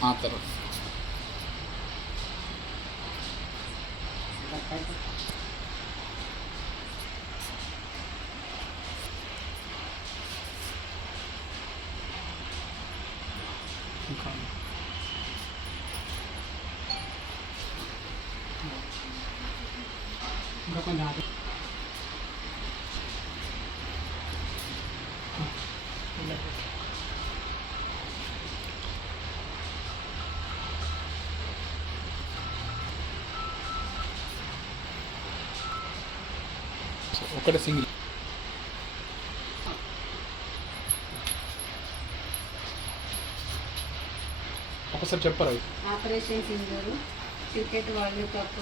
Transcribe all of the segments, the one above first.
తర్వాత ఇంకా కొంచెం ఒకటి సింగిల్ ఒకసారి చెప్పరా? Operation Sindoor, cricket world cup,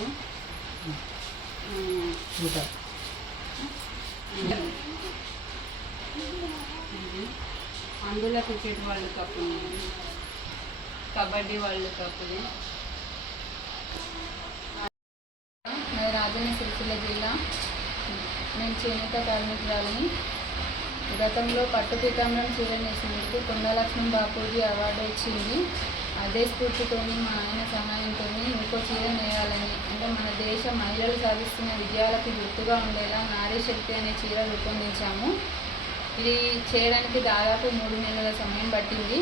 అందులో cricket world cup, kabaddi world cup. Rajanna Sircilla జిల్లా. నేను చేనేత కార్మికురాలిని. గతంలో పట్టు పీతాంబరం చీర నేసినందుకు కొండలక్ష్మణ్ బాపూజీ అవార్డు వచ్చింది. అదే స్ఫూర్తితో మా ఆయన సహాయంతో ఇంకో చీర నేయాలని, అంటే మన దేశ మహిళలు సాధిస్తున్న విజయాలకు గుర్తుగా ఉండేలా నారీ శక్తి అనే చీర రూపొందించాము. ఇది చేయడానికి దాదాపు 3 నెలల సమయం పట్టింది.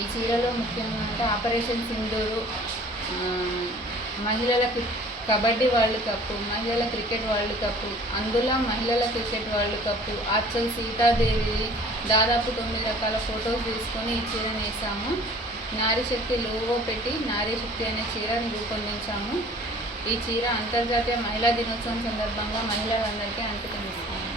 ఈ చీరలో ముఖ్యంగా అంటే ఆపరేషన్ సింధూరు, మహిళలకు కబడ్డీ వరల్డ్ కప్, మహిళల క్రికెట్ వరల్డ్ కప్, అందులో మహిళల క్రికెట్ వరల్డ్ కప్, ఆర్చల్ సీతాదేవి, దాదాపు 9 రకాల ఫొటోస్ తీసుకొని ఈ చీర నేసాము. నారీ శక్తి లోగో పెట్టి నారీ శక్తి అనే చీరను రూపొందించాము. ఈ చీర అంతర్జాతీయ మహిళా దినోత్సవం సందర్భంగా మహిళలందరికీ అంకితం ఇస్తాము.